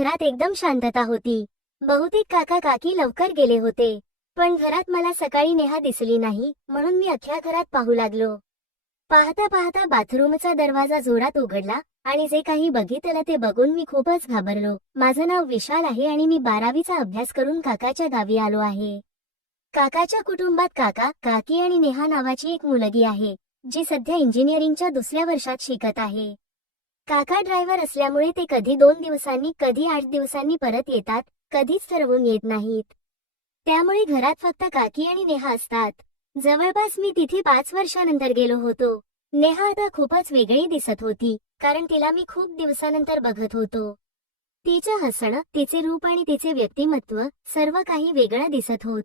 घरात एकदम शांतता होती. बहुतेक काका काकी लवकर गेले होते, पण घरात मला सकाळी नेहा दिसली नाही, म्हणून मी अख्ख्या घरात पाहू लागलो. पाहता पाहता बाथरूमचा दरवाजा जोरात उघडला आणि जे काही बघितलं ते बघून मी खूपच घाबरलो. माझं नाव विशाल आहे आणि मी 12वीचा अभ्यास करून काकाच्या गावी आलो आहे. काकाच्या कुटुंबात काका, काकी आणि नेहा नावाची एक मुलगी आहे, जी सध्या इंजिनिअरिंगच्या दुसऱ्या वर्षात शिकत आहे. काका ड्रायव्हर असल्यामुळे ते कधी 2 दिवसांनी कधी 8 दिवसांनी परत येतात, कधीच ठरवून येत नाहीत. त्यामुळे घरात फक्त काकी आणि नेहा असतात. जवळपास मी तिथे 5 वर्षानंतर गेलो होतो. नेहा आता खूपच वेगळी दिसत होती, कारण तिला मी खूप दिवसानंतर बघत होतो. तिचं हसणं, तिचे रूप आणि तिचे व्यक्तिमत्व सर्व काही वेगळं दिसत होत.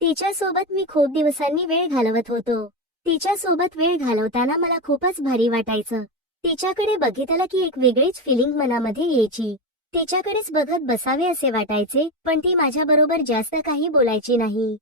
तिच्यासोबत मी खूप दिवसांनी वेळ घालवत होतो. तिच्यासोबत वेळ घालवताना मला खूपच भारी वाटायचं. तिच्याकडे बघितलं की एक वेगळीच फिलिंग मनामध्ये यायची. तिच्याकडेच बघत बसावे असे वाटायचे, पण ती माझ्याबरोबर जास्त काही बोलायची नाही.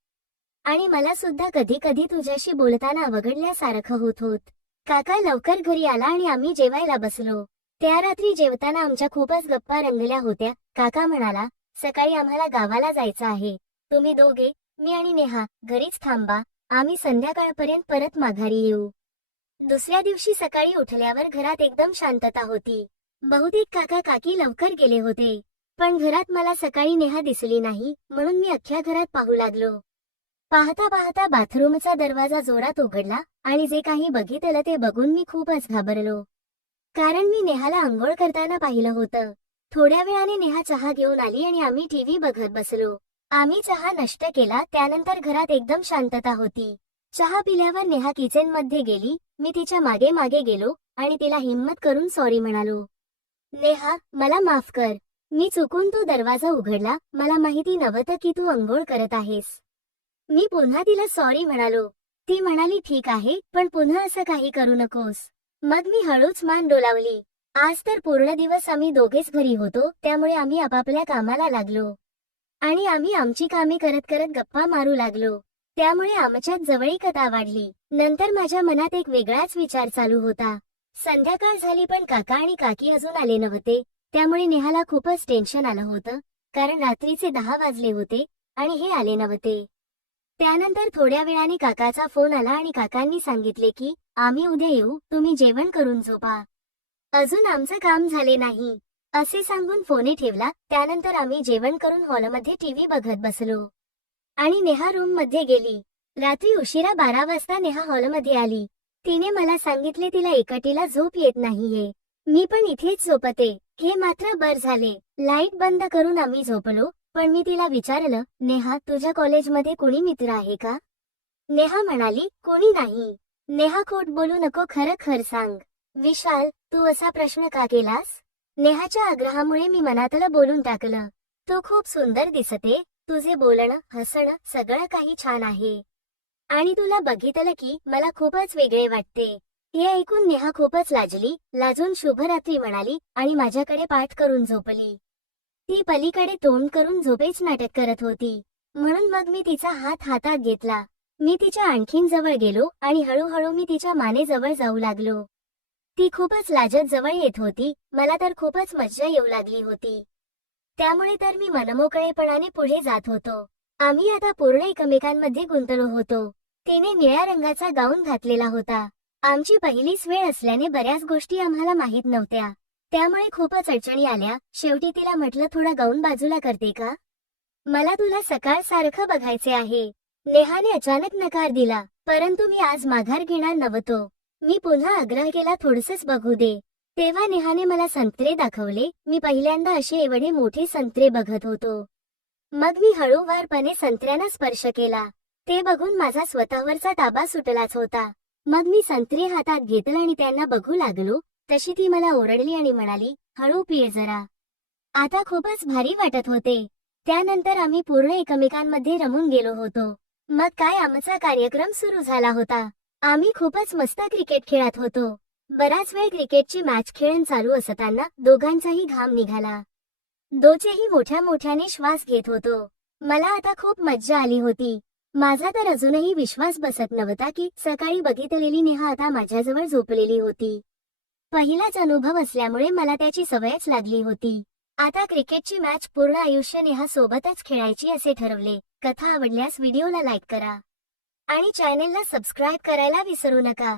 आणि मला सुद्धा कधी कधी तुझ्याशी बोलताना अवघडल्यासारखं होत. काका लवकर घरी आला आणि आम्ही जेवायला बसलो. त्या रात्री जेवताना आमच्या खूपच गप्पा रंगल्या होत्या. काका म्हणाला, सकाळी आम्हाला गावाला जायचं आहे. तुम्ही दोघे, मी आणि नेहा, घरीच थांबा. आम्ही संध्याकाळपर्यंत परत माघारी येऊ. दुसऱ्या दिवशी सकाळी उठल्यावर घरात एकदम शांतता होती. बहुतेक काका काकी लवकर गेले होते, पण घरात मला सकाळी नेहा दिसली नाही, म्हणून मी अख्ख्या घरात पाहू लागलो. पाहता पाहता बाथरूमचा दरवाजा जोरात उघडला आणि जे काही बघितलं ते बघून मी खूपच घाबरलो. कारण मी नेहाला अंघोळ करताना पाहिलं होतं. थोड्या वेळाने नेहा चहा घेऊन आली आणि आम्ही टीव्ही बघत बसलो. आम्ही चहा नष्ट केला. त्यानंतर घरात एकदम शांतता होती. चहा पिल्यावर नेहा किचनमध्ये गेली. मी तिच्या मागे मागे गेलो आणि तिला हिम्मत करून सॉरी म्हणालो. नेहा, मला माफ कर. मी चुकून तो दरवाजा उघडला. मला माहिती नव्हतं की तू अंघोळ करत आहेस. मी पुन्हा तिला सॉरी म्हणालो. ती म्हणाली, ठीक आहे, पण पुन्हा असं काही करू नकोस. मग मी हळूच मान डोलावली. आज तर पूर्ण दिवस आम्ही दोघेच घरी होतो, त्यामुळे आम्ही आपापल्या कामाला लागलो आणि आम्ही आमची कामे करत करत गप्पा मारू लागलो. त्यामुळे आमच्यात जवळीकता वाढली. नंतर माझ्या मनात एक वेगळाच विचार चालू होता. संध्याकाळ झाली पण काका आणि काकी अजून आले नव्हते. त्यामुळे नेहाला खूपच टेन्शन आलं होतं, कारण रात्रीचे 10 वाजले होते आणि हे आले नव्हते. त्यानंतर थोड्या वेळाने काकाचा फोन आला आणि काकांनी सांगितले की आम्ही उद्या येऊ, तुम्ही जेवण करून झोपा. अजून आमचं काम झाले नाही, असे सांगून फोने ठेवला. त्यानंतर आम्ही जेवण करून हॉलमध्ये टीव्ही बघत बसलो आणि नेहा रूम मध्ये गेली. रात्री उशिरा 12 वाजता नेहा हॉलमध्ये आली. तिने मला सांगितले तिला एकटीला झोप येत नाहीये. मी पण इथेच झोपते. हे मात्र बर झाले. लाईट बंद करून आम्ही झोपलो. पण मी तिला विचारलं, नेहा, तुझ्या कॉलेजमध्ये कोणी मित्र आहे का? नेहा म्हणाली, कोणी नाही. नेहा, खोट बोलू नको, खरं खरं सांग. विशाल, तू असा प्रश्न का केलास? नेहाच्या आग्रहामुळे मी मनातलं बोलून टाकलं. तू खूप सुंदर दिसते. तुझे बोलणं, हसणं, सगळं काही छान आहे. आणि तुला बघितलं की मला खूपच वेगळे वाटते. हे ऐकून नेहा खूपच लाजली. लाजून शुभरात्री म्हणाली आणि माझ्याकडे पाठ करून झोपली. ती पलीकडे तोंड करून झोपेच नाटक करत होती. म्हणून मग मी तिचा हात हातात घेतला. मी तिच्या आणखीन जवळ गेलो आणि हळूहळू मी तिच्या मानेजवळ जाऊ लागलो. ती खूपच लाजत जवळ येत होती. मला तर खूपच मज्जा येऊ लागली होती. त्यामुळे तर मी मनमोकळेपणाने पुढे जात होतो. आम्ही आता पूर्ण एकमेकांमध्ये गुंतलो होतो. तिने निळ्या रंगाचा गाऊन घातलेला होता. आमची पहिलीच वेळ असल्याने बऱ्याच गोष्टी आम्हाला माहीत नव्हत्या. त्यामुळे खूपच अडचणी आल्या. शेवटी तिला म्हटलं, थोडा गाऊन बाजूला करते का? मला तुला सकाळ सारखं बघायचे आहे. नेहाने अचानक नकार दिला. परंतु मी आज माघार घेणार नव्हतो. मी पुन्हा आग्रह केला, थोडसंच बघू दे. तेव्हा नेहाने मला संत्रे दाखवले. मी पहिल्यांदा असे एवढे मोठे संत्रे बघत होतो. मग मी हळूवारपणे संत्र्यांना स्पर्श केला. ते बघून माझा स्वतःवरचा ताबा सुटलाच होता. मग मी संत्रे हातात घेतलं आणि त्यांना बघू लागलो. तशी ती मला ओरडली आणि म्हणाली, हळू पिये जरा. आता खूपच भारी वाटत होते. त्यानंतर आम्ही पूर्ण एकमेकांमध्ये रमून गेलो होतो. मग काय, आमचा कार्यक्रम सुरू झाला होता. आम्ही खूपच मस्त क्रिकेट खेळत होतो. बराच वेळ क्रिकेटची मॅच खेळून चालू असताना दोघांचाही घाम निघाला. दोघेही मोठ्या मोठ्याने श्वास घेत होतो. मला आता खूप मज्जा आली होती. माझा तर अजूनही विश्वास बसत नव्हता की सकाळी बघितलेली नेहा आता माझ्याजवळ झोपलेली होती. पहिलाच अनुभव असल्यामुळे मला त्याची सवयच लागली होती. आता क्रिकेटची मॅच पूर्ण आयुष्य नेहा सोबतच खेळायची असे ठरवले. कथा आवडल्यास व्हिडिओला लाईक करा आणि चॅनेलला सबस्क्राईब करायला विसरू नका.